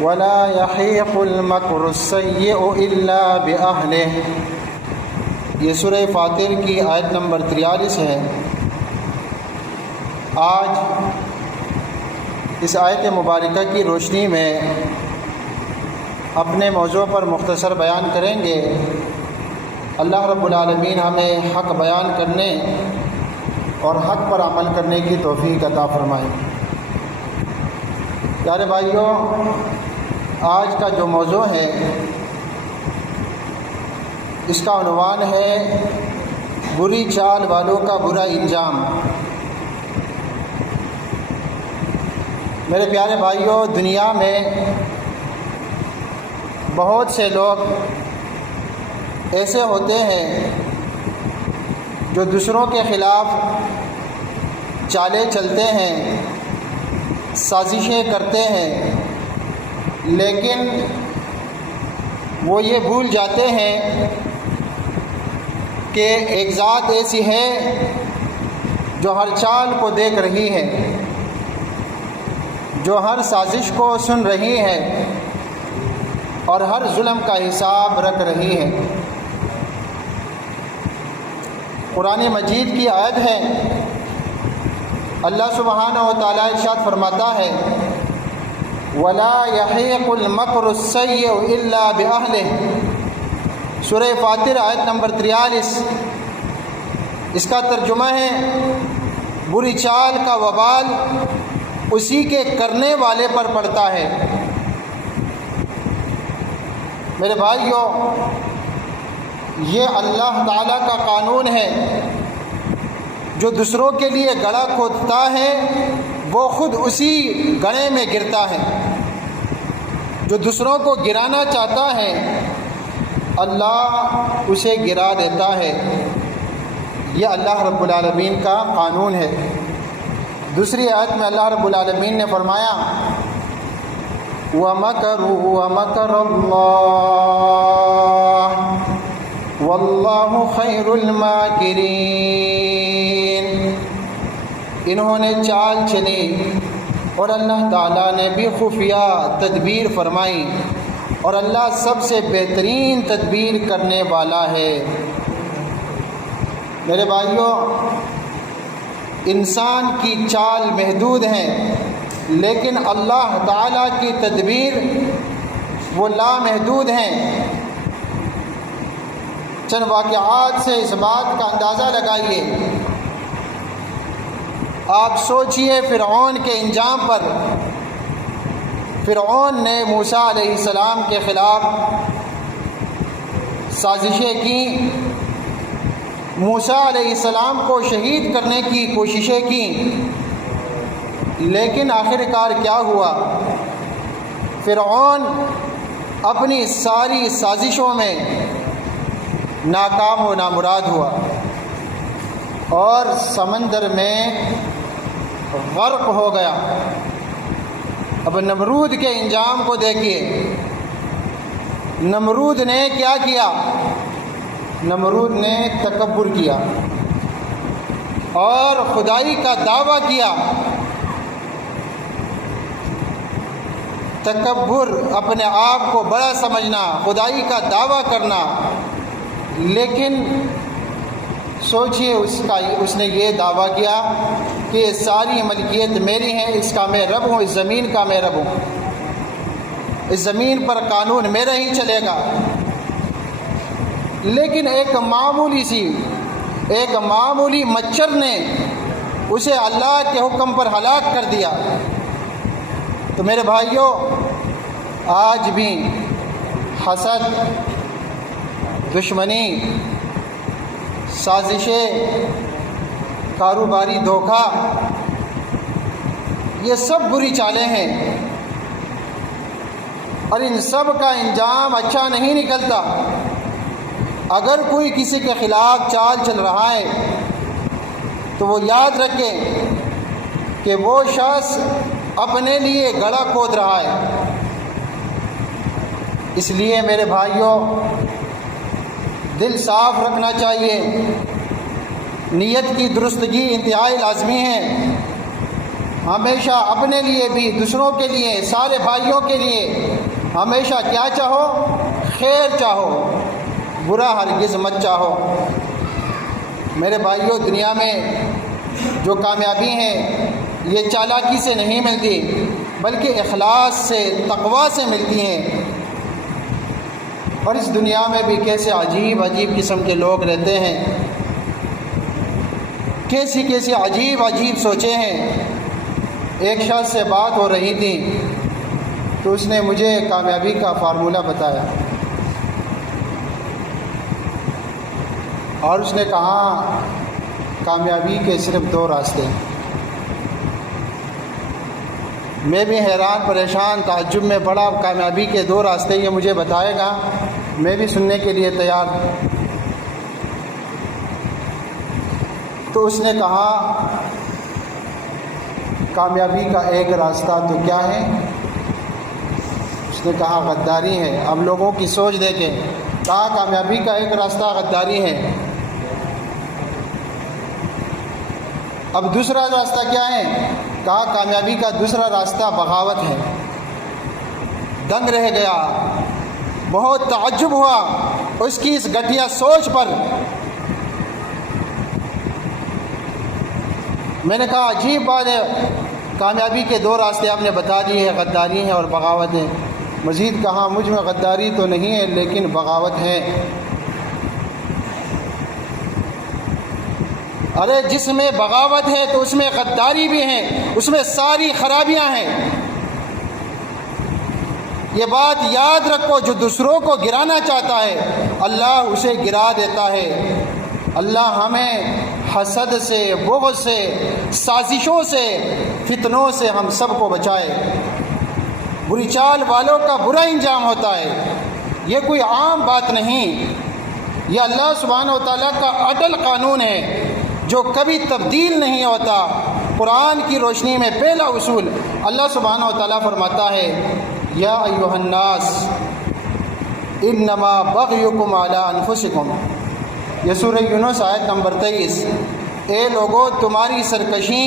ولا يحيق المكر السيء إلا بأهله۔ یہ سورہ فاطر کی آیت نمبر 43 ہے۔ آج اس آیت مبارکہ کی روشنی میں اپنے موضوع پر مختصر بیان کریں گے۔ اللہ رب العالمین ہمیں حق بیان کرنے اور حق پر عمل کرنے کی توفیق عطا فرمائے۔ پیارے بھائیوں، آج کا جو موضوع ہے اس کا عنوان ہے بری چال والوں کا برا انجام۔ میرے پیارے بھائیوں، دنیا میں بہت سے لوگ ایسے ہوتے ہیں جو دوسروں کے خلاف چالیں چلتے ہیں، سازشیں کرتے ہیں، لیکن وہ یہ بھول جاتے ہیں کہ ایک ذات ایسی ہے جو ہر چال کو دیکھ رہی ہے، جو ہر سازش کو سن رہی ہے اور ہر ظلم کا حساب رکھ رہی ہے۔ قرآن مجید کی آیت ہے، اللہ سبحانہ و تعالیٰ ارشاد فرماتا ہے وَلَا يَحِيقُ الْمَكْرُ السَّيِّئُ إِلَّا بِأَهْلِهِ۔ سورہ فاطر آیت نمبر 43، اس کا ترجمہ ہے بری چال کا وبال اسی کے کرنے والے پر پڑتا ہے۔ میرے بھائیوں، یہ اللہ تعالیٰ کا قانون ہے، جو دوسروں کے لیے گڑھا کھودتا ہے وہ خود اسی گڑھے میں گرتا ہے، جو دوسروں کو گرانا چاہتا ہے اللہ اسے گرا دیتا ہے۔ یہ اللہ رب العالمین کا قانون ہے۔ دوسری آیت میں اللہ رب العالمین نے فرمایا وَمَكَرُوا وَمَكَرَ اللَّهُ وَاللَّهُ خَيْرُ الْمَاكِرِينَ۔ انہوں نے چال چلی اور اللہ تعالیٰ نے بھی خفیہ تدبیر فرمائی، اور اللہ سب سے بہترین تدبیر کرنے والا ہے۔ میرے بھائیوں، انسان کی چال محدود ہیں، لیکن اللہ تعالیٰ کی تدبیر وہ لامحدود ہیں۔ چند واقعات سے اس بات کا اندازہ لگائیے۔ آپ سوچئے فرعون کے انجام پر۔ فرعون نے موسیٰ علیہ السلام کے خلاف سازشیں کی، موسیٰ علیہ السلام کو شہید کرنے کی کوششیں کی، لیکن آخر کار کیا ہوا؟ فرعون اپنی ساری سازشوں میں ناکام و نامراد ہوا اور سمندر میں غرق ہو گیا۔ اب نمرود کے انجام کو دیکھیے۔ نمرود نے کیا کیا؟ نمرود نے تکبر کیا اور خدائی کا دعویٰ کیا۔ تکبر، اپنے آپ کو بڑا سمجھنا، خدائی کا دعویٰ کرنا۔ لیکن سوچئے اس نے یہ دعویٰ کیا کہ یہ ساری ملکیت میری ہے، اس کا میں رب ہوں، اس زمین کا میں رب ہوں، اس زمین پر قانون میرا ہی چلے گا۔ لیکن ایک معمولی مچھر نے اسے اللہ کے حکم پر ہلاک کر دیا۔ تو میرے بھائیوں، آج بھی حسد، دشمنی، سازشیں، کاروباری دھوکہ، یہ سب بری چالیں ہیں، اور ان سب کا انجام اچھا نہیں نکلتا۔ اگر کوئی کسی کے خلاف چال چل رہا ہے تو وہ یاد رکھے کہ وہ شخص اپنے لیے گڑھا کھود رہا ہے۔ اس لیے میرے بھائیوں، دل صاف رکھنا چاہیے، نیت کی درستگی انتہائی لازمی ہے۔ ہمیشہ اپنے لیے بھی، دوسروں کے لیے، سارے بھائیوں کے لیے ہمیشہ کیا چاہو؟ خیر چاہو، برا ہرگز مت چاہو۔ میرے بھائیوں، دنیا میں جو کامیابی ہیں یہ چالاکی سے نہیں ملتی، بلکہ اخلاص سے، تقوی سے ملتی ہیں۔ اور اس دنیا میں بھی کیسے عجیب عجیب قسم کے لوگ رہتے ہیں، کیسی کیسی عجیب عجیب سوچیں ہیں۔ ایک شخص سے بات ہو رہی تھی تو اس نے مجھے کامیابی کا فارمولہ بتایا، اور اس نے کہا کامیابی کے صرف 2 راستے ہیں۔ میں بھی حیران پریشان، تعجب میں پڑا، کامیابی کے 2 راستے یہ مجھے بتائے گا، میں بھی سننے کے لیے تیار ہوں۔ تو اس نے کہا کامیابی کا ایک راستہ تو کیا ہے؟ اس نے کہا غداری ہے۔ اب لوگوں کی سوچ دیکھیں، کہا کامیابی کا ایک راستہ غداری ہے۔ اب دوسرا راستہ کیا ہے؟ کہا کامیابی کا دوسرا راستہ بغاوت ہے۔ دنگ رہ گیا، بہت تعجب ہوا اس کی اس گھٹیا سوچ پر۔ میں نے کہا عجیب بات ہے، کامیابی کے 2 راستے آپ نے بتا دیے ہیں، غداری ہے اور بغاوت ہے۔ مزید کہا مجھ میں غداری تو نہیں ہے لیکن بغاوت ہے۔ ارے جس میں بغاوت ہے تو اس میں غداری بھی ہے، اس میں ساری خرابیاں ہیں۔ یہ بات یاد رکھو، جو دوسروں کو گرانا چاہتا ہے اللہ اسے گرا دیتا ہے۔ اللہ ہمیں حسد سے، بغض سے، سازشوں سے، فتنوں سے ہم سب کو بچائے۔ بری چال والوں کا برا انجام ہوتا ہے، یہ کوئی عام بات نہیں، یہ اللہ سبحانہ و تعالیٰ کا عدل قانون ہے جو کبھی تبدیل نہیں ہوتا۔ قرآن کی روشنی میں پہلا اصول اللہ سبحانہ و تعالیٰ فرماتا ہے یا ایھا الناس انما بغیکم علی انفسکم، یہ سورہ یونس آیت نمبر 23۔ اے لوگو، تمہاری سرکشی،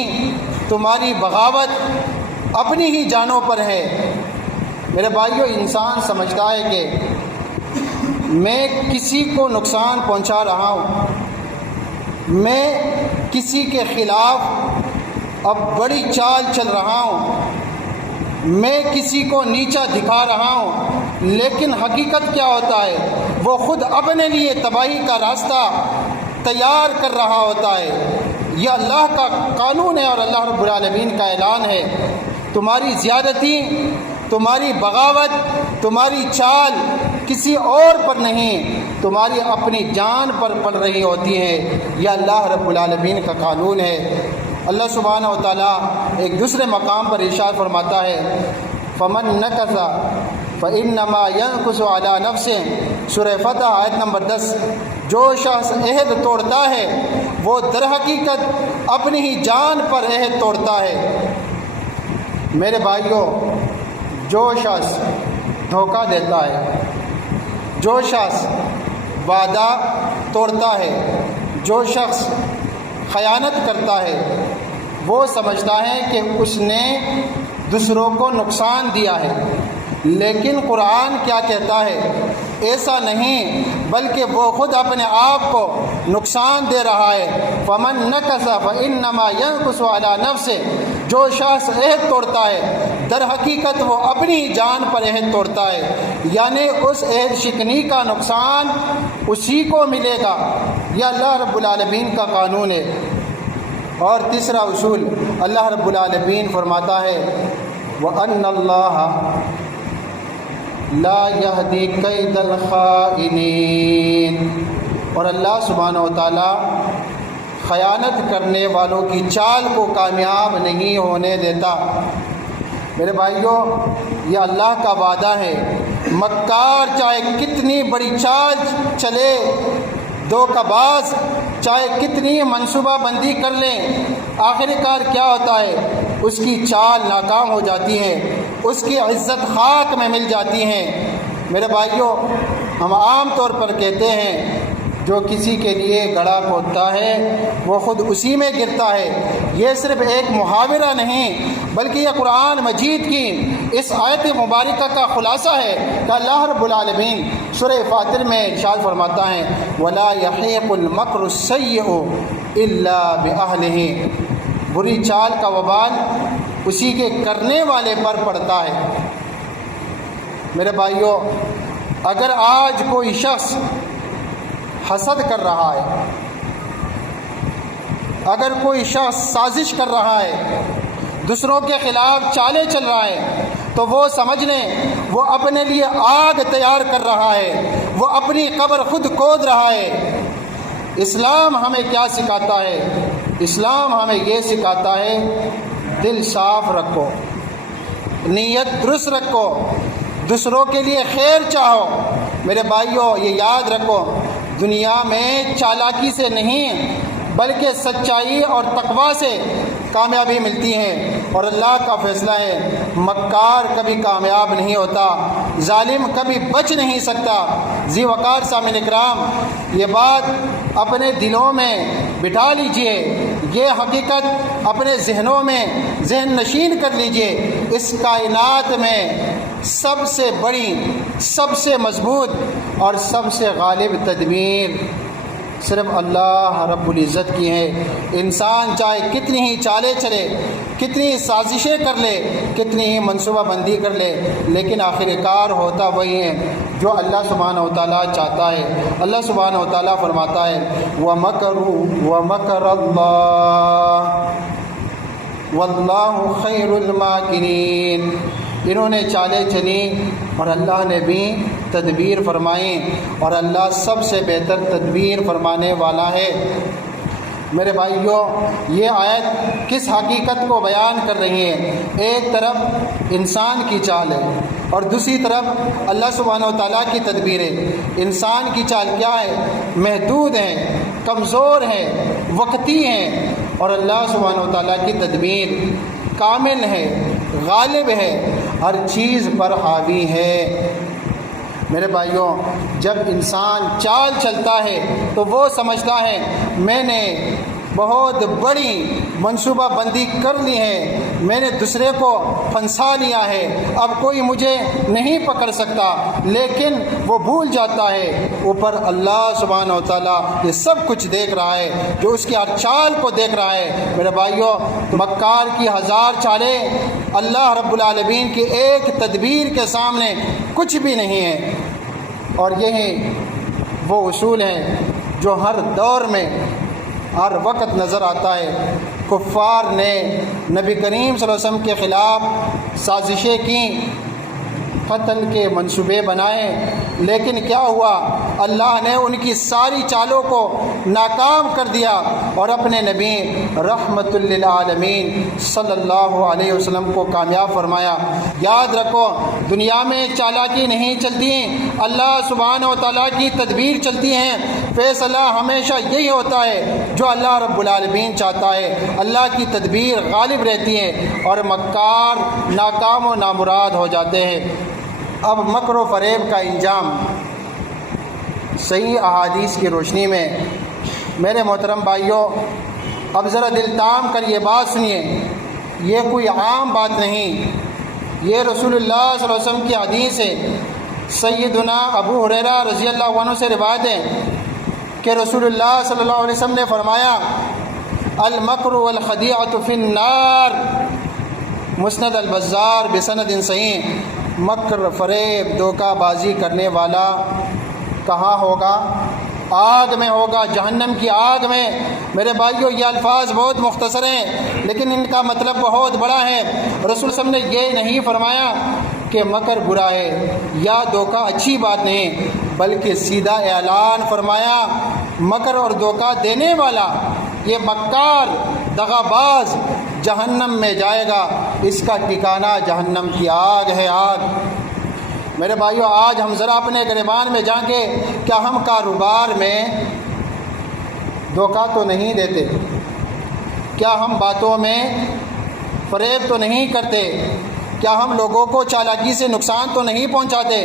تمہاری بغاوت اپنی ہی جانوں پر ہے۔ میرے بھائیو، انسان سمجھتا ہے کہ میں کسی کو نقصان پہنچا رہا ہوں، میں کسی کے خلاف اب بڑی چال چل رہا ہوں، میں کسی کو نیچا دکھا رہا ہوں، لیکن حقیقت کیا ہوتا ہے؟ وہ خود اپنے لیے تباہی کا راستہ تیار کر رہا ہوتا ہے۔ یہ اللہ کا قانون ہے اور اللہ رب العالمین کا اعلان ہے، تمہاری زیادتی، تمہاری بغاوت، تمہاری چال کسی اور پر نہیں، تمہاری اپنی جان پر پڑ رہی ہوتی ہے۔ یہ اللہ رب العالمین کا قانون ہے۔ اللہ سبحانہ و تعالیٰ ایک دوسرے مقام پر ارشاد فرماتا ہے فمن نکث فانما ينکث علی نفسه، سورہ فتح آیت نمبر 10۔ جو شخص عہد توڑتا ہے وہ در حقیقت اپنی ہی جان پر عہد توڑتا ہے۔ میرے بھائیوں، جو شخص دھوکہ دیتا ہے، جو شخص وعدہ توڑتا ہے، جو شخص خیانت کرتا ہے، وہ سمجھتا ہے کہ اس نے دوسروں کو نقصان دیا ہے، لیکن قرآن کیا کہتا ہے؟ ایسا نہیں، بلکہ وہ خود اپنے آپ کو نقصان دے رہا ہے۔ فمن نکث فانما ينکث علی نفسہ، جو شخص عہد توڑتا ہے در حقیقت وہ اپنی جان پر عہد توڑتا ہے، یعنی اس عہد شکنی کا نقصان اسی کو ملے گا۔ یہ اللہ رب العالمین کا قانون ہے۔ اور تیسرا اصول اللہ رب العالمین فرماتا ہے وَأَنَّ اللَّهَ لا يهدي كيد الخائنين، اور اللہ سبحانہ و تعالیٰ خیانت کرنے والوں کی چال کو کامیاب نہیں ہونے دیتا۔ میرے بھائیوں، یہ اللہ کا وعدہ ہے، مکار چاہے کتنی بڑی چال چلے، دھوکہ باز چاہے کتنی منصوبہ بندی کر لیں، آخر کار کیا ہوتا ہے؟ اس کی چال ناکام ہو جاتی ہے، اس کی عزت خاک میں مل جاتی ہیں۔ میرے بھائیوں، ہم عام طور پر کہتے ہیں جو کسی کے لیے گڑھا کھودتا ہے وہ خود اسی میں گرتا ہے۔ یہ صرف ایک محاورہ نہیں بلکہ یہ قرآن مجید کی اس آیت مبارکہ کا خلاصہ ہے کہ اللہ رب العالمین سورہ فاطر میں ارشاد فرماتا ہے وَلَا يَحِيقُ الْمَكْرُ السَّيِّئُ إِلَّا بِأَهْلِهِ، بری چال کا وبال اسی کے کرنے والے پر پڑتا ہے۔ میرے بھائیوں، اگر آج کوئی شخص حسد کر رہا ہے، اگر کوئی شخص سازش کر رہا ہے، دوسروں کے خلاف چالیں چل رہا ہے، تو وہ سمجھ لیں وہ اپنے لیے آگ تیار کر رہا ہے، وہ اپنی قبر خود کھود رہا ہے۔ اسلام ہمیں کیا سکھاتا ہے؟ اسلام ہمیں یہ سکھاتا ہے دل صاف رکھو، نیت درست رکھو، دوسروں کے لیے خیر چاہو۔ میرے بھائیوں، یہ یاد رکھو، دنیا میں چالاکی سے نہیں بلکہ سچائی اور تقوی سے کامیابی ملتی ہے، اور اللہ کا فیصلہ ہے مکار کبھی کامیاب نہیں ہوتا، ظالم کبھی بچ نہیں سکتا۔ ذی وقار سامعین اکرام، یہ بات اپنے دلوں میں بٹھا لیجئے، یہ حقیقت اپنے ذہنوں میں ذہن نشین کر لیجئے۔ اس کائنات میں سب سے بڑی، سب سے مضبوط اور سب سے غالب تدبیر صرف اللہ رب العزت کی ہے۔ انسان چاہے کتنی ہی چالیں چلے، کتنی سازشیں کر لے، کتنی ہی منصوبہ بندی کر لے، لیکن آخر کار ہوتا وہی ہے جو اللہ سبحانہ و تعالیٰ چاہتا ہے۔ اللہ سبحانہ و تعالیٰ فرماتا ہے وَمَكَرُوا وَمَكَرَ اللَّهُ وَاللَّهُ خَيْرُ الْمَاكِرِينَ۔ انہوں نے چالیں چلی اور اللہ نے بھی تدبیر فرمائی، اور اللہ سب سے بہتر تدبیر فرمانے والا ہے۔ میرے بھائیوں، یہ آیت کس حقیقت کو بیان کر رہی ہے؟ ایک طرف انسان کی چال ہے اور دوسری طرف اللہ سبحانہ و تعالیٰ کی تدبیر ہے۔ انسان کی چال کیا ہے؟ محدود ہے، کمزور ہے، وقتی ہے، اور اللہ سبحانہ و تعالیٰ کی تدبیر کامل ہے، غالب ہے، ہر چیز پر حاوی ہے۔ میرے بھائیوں، جب انسان چال چلتا ہے تو وہ سمجھتا ہے میں نے بہت بڑی منصوبہ بندی کر لی ہے، میں نے دوسرے کو پھنسا لیا ہے، اب کوئی مجھے نہیں پکڑ سکتا، لیکن وہ بھول جاتا ہے اوپر اللہ سبحانہ و تعالیٰ یہ سب کچھ دیکھ رہا ہے، جو اس کی ہر چال کو دیکھ رہا ہے۔ میرے بھائیوں، مکار کی ہزار چالیں اللہ رب العالمین کی ایک تدبیر کے سامنے کچھ بھی نہیں ہے، اور یہ وہ اصول ہے جو ہر دور میں ہر وقت نظر آتا ہے۔ کفار نے نبی کریم صلی اللہ علیہ وسلم کے خلاف سازشیں کیں، قتل کے منصوبے بنائے، لیکن کیا ہوا؟ اللہ نے ان کی ساری چالوں کو ناکام کر دیا اور اپنے نبی رحمت للعالمین صلی اللہ علیہ وسلم کو کامیاب فرمایا۔ یاد رکھو، دنیا میں چالاکی نہیں چلتی، اللہ سبحانہ و تعالیٰ کی تدبیر چلتی ہیں۔ فیصلہ ہمیشہ یہی ہوتا ہے جو اللہ رب العالمین چاہتا ہے، اللہ کی تدبیر غالب رہتی ہے اور مکار ناکام و نامراد ہو جاتے ہیں۔ اب مکر و فریب کا انجام صحیح احادیث کی روشنی میں میرے محترم بھائیوں، اب ذرا دل تام کر یہ بات سنیے، یہ کوئی عام بات نہیں، یہ رسول اللہ صلی اللہ علیہ وسلم کی حدیث ہے۔ سیدنا ابو ہریرہ رضی اللہ عنہ سے روایت ہے کہ رسول اللہ صلی اللہ علیہ وسلم نے فرمایا المکر والخدیعۃ فی النار، مسند البزار بسند صحیح۔ مکر، فریب، دھوکہ بازی کرنے والا کہاں ہوگا؟ آگ میں ہوگا، جہنم کی آگ میں۔ میرے بھائیوں، یہ الفاظ بہت مختصر ہیں لیکن ان کا مطلب بہت بڑا ہے۔ رسول صلی اللہ علیہ وسلم نے یہ نہیں فرمایا کہ مکر برا ہے یا دھوکہ اچھی بات نہیں، بلکہ سیدھا اعلان فرمایا مکر اور دھوکہ دینے والا، یہ مکار دغا باز جہنم میں جائے گا، اس کا ٹھکانہ جہنم کی آگ ہے، آگ۔ میرے بھائیوں، آج ہم ذرا اپنے گریبان میں جا کے کیا ہم کاروبار میں دھوکہ تو نہیں دیتے؟ کیا ہم باتوں میں فریب تو نہیں کرتے؟ کیا ہم لوگوں کو چالاکی سے نقصان تو نہیں پہنچاتے؟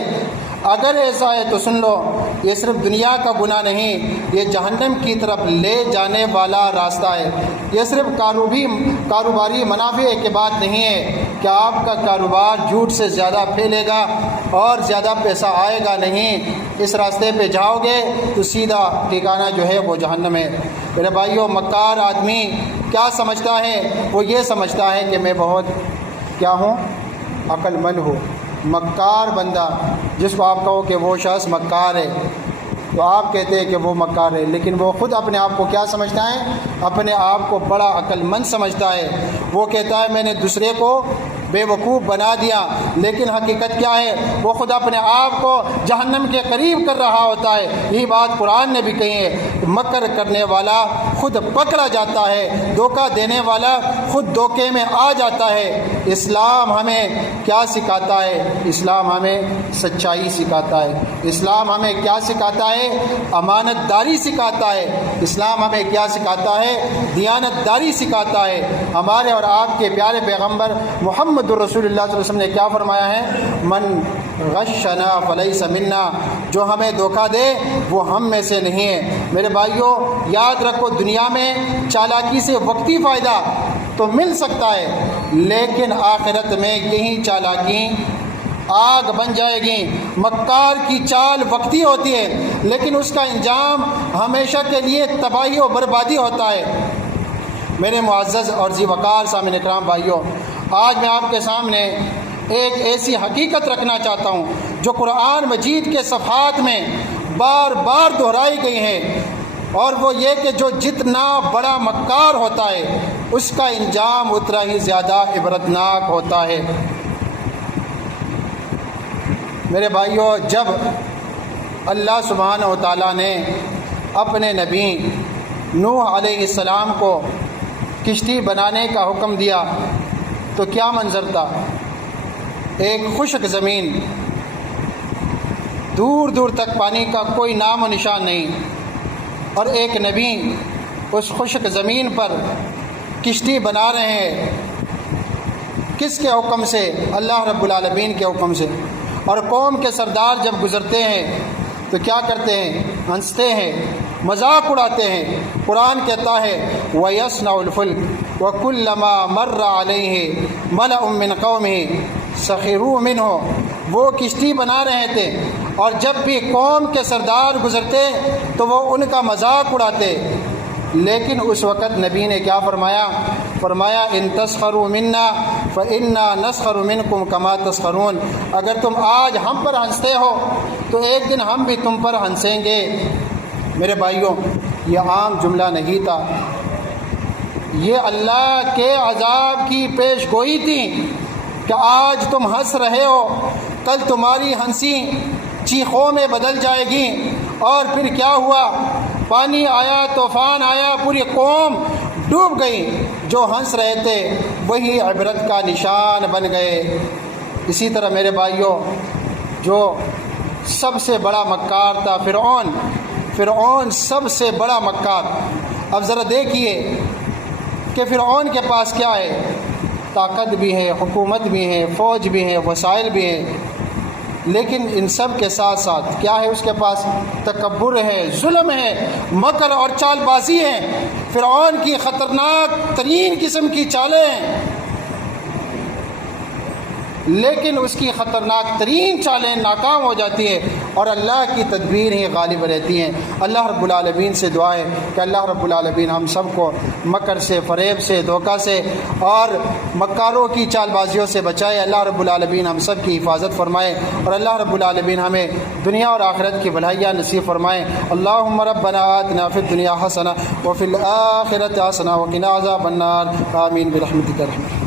اگر ایسا ہے تو سن لو، یہ صرف دنیا کا گناہ نہیں، یہ جہنم کی طرف لے جانے والا راستہ ہے۔ یہ صرف کاروباری منافع کی بات نہیں ہے کہ آپ کا کاروبار جھوٹ سے زیادہ پھیلے گا اور زیادہ پیسہ آئے گا، نہیں، اس راستے پہ جاؤ گے تو سیدھا ٹھکانہ جو ہے وہ جہنم ہے۔ میرے بھائیوں، مکار آدمی کیا سمجھتا ہے؟ وہ یہ سمجھتا ہے کہ میں بہت کیا ہوں، عقل مند ہوں۔ مکار بندہ جس کو آپ کہو کہ وہ شخص مکار ہے، تو آپ کہتے ہیں کہ وہ مکار ہے، لیکن وہ خود اپنے آپ کو کیا سمجھتا ہے؟ اپنے آپ کو بڑا عقل مند سمجھتا ہے۔ وہ کہتا ہے میں نے دوسرے کو بے وقوف بنا دیا، لیکن حقیقت کیا ہے؟ وہ خود اپنے آپ کو جہنم کے قریب کر رہا ہوتا ہے۔ یہی بات قرآن نے بھی کہی ہے، مکر کرنے والا خود پکڑا جاتا ہے، دھوکہ دینے والا خود دھوکے میں آ جاتا ہے۔ اسلام ہمیں کیا سکھاتا ہے؟ اسلام ہمیں سچائی سکھاتا ہے۔ اسلام ہمیں کیا سکھاتا ہے؟ امانت داری سکھاتا ہے۔ اسلام ہمیں کیا سکھاتا ہے؟ دیانت داری سکھاتا ہے۔ ہمارے اور آپ کے پیارے پیغمبر محمد رسول اللہ صلی اللہ علیہ وسلم نے کیا فرمایا ہے؟ من غشنا فلیس منا، جو ہمیں دھوکہ دے وہ ہم میں سے نہیں ہے۔ میرے بھائیوں، یاد رکھو، دنیا میں چالاکی سے وقتی فائدہ تو مل سکتا ہے، لیکن آخرت میں یہی چالاکی آگ بن جائے گی۔ مکار کی چال وقتی ہوتی ہے، لیکن اس کا انجام ہمیشہ کے لیے تباہی و بربادی ہوتا ہے۔ میرے معزز اور ذی وقار سامعین اکرام بھائیوں، آج میں آپ کے سامنے ایک ایسی حقیقت رکھنا چاہتا ہوں جو قرآن مجید کے صفحات میں بار بار دہرائی گئی ہے، اور وہ یہ کہ جو جتنا بڑا مکار ہوتا ہے اس کا انجام اتنا ہی زیادہ عبرتناک ہوتا ہے۔ میرے بھائیوں، جب اللہ سبحانہ و تعالیٰ نے اپنے نبی نوح علیہ السلام کو کشتی بنانے کا حکم دیا تو کیا منظر تھا؟ ایک خشک زمین، دور دور تک پانی کا کوئی نام و نشان نہیں، اور ایک نبی اس خشک زمین پر کشتی بنا رہے ہیں۔ کس کے حکم سے؟ اللہ رب العالمین کے حکم سے۔ اور قوم کے سردار جب گزرتے ہیں تو کیا کرتے ہیں؟ ہنستے ہیں، مذاق اڑاتے ہیں۔ قرآن کہتا ہے وَيَصْنَعُ الْفُلْكَ وَكُلَّمَا مَرَّ عَلَيْهِ مَلَأٌ مِّن قَوْمِهِ سَخِرُوا مِنْهُ، وہ کشتی بنا رہے تھے، اور جب بھی قوم کے سردار گزرتے تو وہ ان کا مذاق اڑاتے، لیکن اس وقت نبی نے کیا فرمایا ان تسخروا منا فإنا نسخر منکم کما تسخرون، اگر تم آج ہم پر ہنستے ہو تو ایک دن ہم بھی تم پر ہنسیں گے۔ میرے بھائیوں، یہ عام جملہ نہیں تھا، یہ اللہ کے عذاب کی پیش گوئی تھی کہ آج تم ہنس رہے ہو، کل تمہاری ہنسی چیخوں میں بدل جائے گی۔ اور پھر کیا ہوا؟ پانی آیا، طوفان آیا، پوری قوم ڈوب گئی۔ جو ہنس رہے تھے وہی عبرت کا نشان بن گئے۔ اسی طرح میرے بھائیوں، جو سب سے بڑا مکار تھا فرعون سب سے بڑا مکار۔ اب ذرا دیکھیے کہ فرعون کے پاس کیا ہے؟ طاقت بھی ہے، حکومت بھی ہے، فوج بھی ہے، وسائل بھی ہیں، لیکن ان سب کے ساتھ ساتھ کیا ہے اس کے پاس؟ تکبر ہے، ظلم ہے، مکر اور چال بازی ہے۔ فرعون کی خطرناک ترین قسم کی چالیں ہیں، لیکن اس کی خطرناک ترین چالیں ناکام ہو جاتی ہیں اور اللہ کی تدبیر ہی غالب رہتی ہیں۔ اللہ رب العالمین سے دعا ہے کہ اللہ رب العالمین ہم سب کو مکر سے، فریب سے، دھوکہ سے اور مکاروں کی چال بازیوں سے بچائے۔ اللہ رب العالمین ہم سب کی حفاظت فرمائے، اور اللہ رب العالمین ہمیں دنیا اور آخرت کی بھلائیاں نصیب فرمائے۔ اللہم ربنا آتنا فی الدنیا حسنہ وفی الآخرۃ حسنہ وقنا عذاب النار، آمین برحمتک ارحم۔